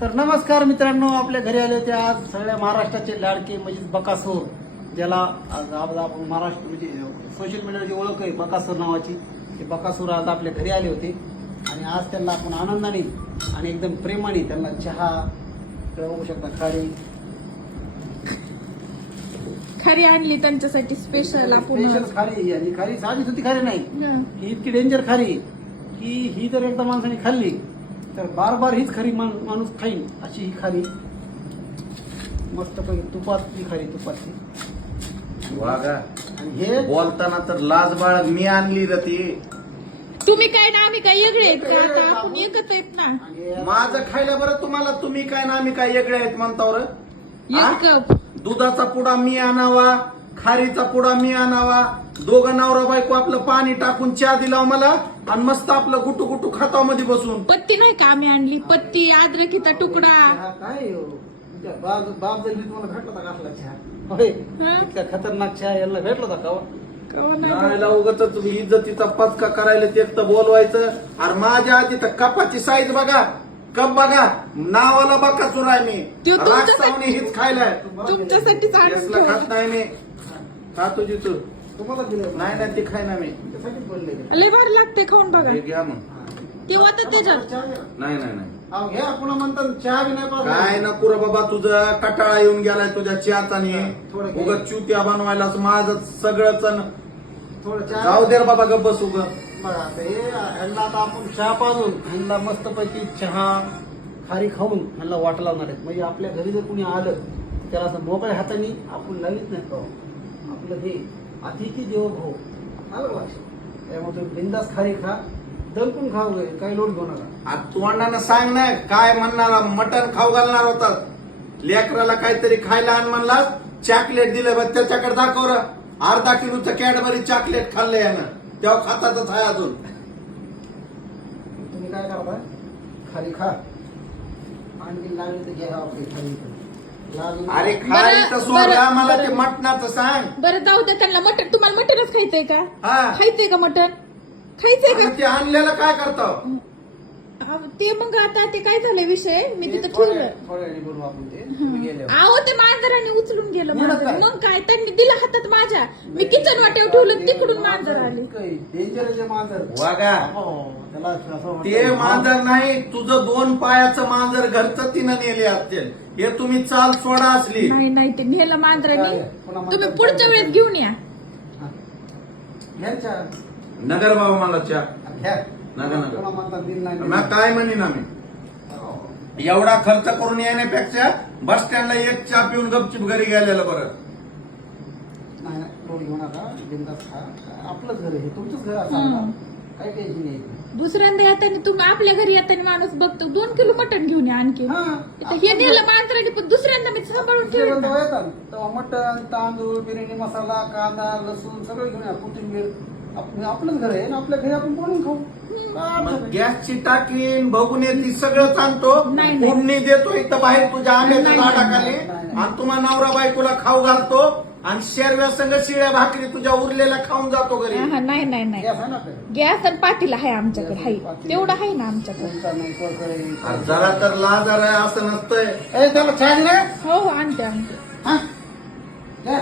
तर नमस्कार मित्रांनो, आपल्या घरी आले होते आज सगळ्या महाराष्ट्राचे लाडके म्हणजे बकासूर, ज्याला आज आपण महाराष्ट्र म्हणजे सोशल मीडियाची ओळख आहे बकासूर नावाची. ते बकासूर आज आपल्या घरी आले होते आणि आज त्यांना आपण आनंदाने आणि एकदम प्रेमाने त्यांना चहा बघू शकता, खारी आणली त्यांच्यासाठी स्पेशल. आपण स्पेशल खारी. आणि खारी साधीच होती, खारी नाही, ही इतकी डेंजर खारी की ही जर एकदा माणसाने खाल्ली तर बार बार हीच खरी माणूस खाईन अशी ही खारी. मस्त पैकी तुपातली खारी, तुपातली. वागा आणि हे बोलताना तर लाज बाळ मी आणली रे ती. तुम्ही काय ना आम्ही काय वेगळे आहेत का? आता आपण एकच आहेत ना. आणि माझं खायला बरं तुम्हाला, तुम्ही काय ना आम्ही काय वेगळे आहेत म्हणता रे. एक कप दुधाचा पुडा मी आणावा, खारीचा पुडा मी आणावा, दोघं नवरा बायको आपलं पाणी टाकून चहा दिला मला आणि मस्त आपलं गुटू गुटू खाताव मध्ये बसून. पत्ती नाही का आम्ही आणली? पत्ती, अद्रकीचा तुकडा. हा काय हो? तुमच्या बाप जरी तुम्हाला भेटला होता का असला चहा? होय, इतका खतरनाक चहा यांना भेटला होता का हो? नाही उगाच तुम्ही इज्जतीचा पचका करायला ते तर बोलवायचं. आणि माझ्या आधी तर कपाची साईज बघा, कप बघा, नावाला बकासूर आहे मी. त्यो तुमच्यासाठी- राजसावणी हीच खायलाय. तुमच्यासाठीच आणून केसला ठेवलं. खात नाही मी. खा तुझी तू. तुम्हाला दिलं नाही नाही ती खाय ना मी. त्यासाठीच बोलले का? लय भारी लागते, खाऊन बघा. हे घ्या मग. तेव्हा तर त्याच्यात चहा घ्या. नाही नाही नाही अहो, घ्या, पुन्हा म्हणतात चहा बी नाही पाहिजे. काय नको रे बाबा, तुझं कटाळा येऊन गेलाय तुझ्या चियाचा. थोडं घे. उगत चुत्या बनवायलाच माझं सगळंच. थोडं चहा जाऊ दे रे बाबा, गप बस उग. बघा आता हे ह्यांना आता आपण चहा पाजून ह्यांना मस्तपैकी चहा खारी खाऊन ह्यांना वाट लावणार आहेत. म्हणजे आपल्या घरी जर कुणी आलं तर त्याला असं मोकळ्या हाताने आपण लावित नाही का आपलं हे अतिथी देवो भाऊ आलं बघा. त्यामुळे तुम्ही बिंदास खारी खा, दणकून खा वगैरे, काही लोट घेऊ नका. तोंडानं सांग ना काय म्हणणार. मटण खाऊ घालणार होता लेकराला, काहीतरी खायला आण म्हणला, चॉकलेट दिलं बघ त्याच्याकडे दाखव र. अर्धा किलोचं कॅडबरी चॉकलेट खाल्लं यानं, तेव्हा खातातच आहे अजून. तुम्ही काय करता, खाली खा, आणखी लागली तर घ्या आपली खाली. लागली- अरे खायचं सोड, बरं, मला ते बरं. मटणाचं सांग. बरं जाऊ द्या त्यांना. मटण, तुम्हाला मटणच खायचंय का? हा, खायचंय का मटण? खायचंय का? आणि ते आणलेलं काय करतो. ते मग आता ते काय झालंय विषय, मी तिथं थोड्या ठेवलं. वेळाने बोलू आपण ते. तुम्ही गेल्यावर. अहो ते मांजराने उचलून गेलं नेलं मांजर. काय? मग काय, त्यांनी दिलं हातात माझ्या. मी किचन वाटेवर ठेवलं, तिकडून मांजर आली. डेंजर आहे ते मांजर. वागा हो, त्याला असं वाटतं. ते मांजर नाही, तुझं 2 पायाचं मांजर घरचं तिनं नेले असतील. हे तुम्ही चाल सोडा असली. नाही नाही, ते नेलं मांजराने. काय? पुन्हा तुम्ही म्हणतात पुढच्या काय? वेळेस घेऊन या. हा. घ्या चहा. नगर बाबा मला चहा. घ्या. नका, नका. पुन्हा म्हणतात दिल नाही. मग काय म्हणेन आम्ही, एवढा खर्च करून येण्यापेक्षा बस स्टँडला एक चहा पिऊन गपचिप घरी गेलेलं बरं. नाही नाही, लोड घेऊ नका, बिनधास्त खा. आपलंच घर आहे हे, तुमचंच घर असं काही टेन्शन नाही. दुसऱ्यांदा येताना तुम्ही आपल्या घरी येताना माणूस बघतो 2 किलो मटण घेऊन या आणखी. हा. इथं हे नेलं मांजराने, पण दुसऱ्यांदा मी सांभाळून ठेवलं. जेवण येतात तेव्हा मटण, तांदूळ, बिर्याणी मसाला, कांदा, लसूण सगळं घेऊन या, कोथिंबीर. आपलंच घर आहे ना, आपल्या घरी आपण बनवून खाऊ. काय अडचण मग आहे? गॅसची टाकीन बघून ती सगळं आणतो, नाही, नाही. फोडणी देतो इथं बाहेर तुझ्या आंब्याच्या नाही, नाही, झाडाखाली, नाही, नाही. आणि तुम्हा नवरा बायकोला खाऊ घालतो आणि शेरव्या संग शिळ्या भाकरी तुझ्या उरलेल्या खाऊन जातो घरी. हा, नाही नाही नाही, गॅस आहे ना आपल्याकडे? गॅस आणि पातेलं आहे आमच्याकडे. गॅस आहे आणि पातेलं. तेवढं आहे ना आमच्याकडे. कोणता नाही, कोळकळे. अरे जरा तर लाज आहे, असं नसतंय. ए, त्याला चहा दे रे. हो हो, आणते आणते. हा? घ्या.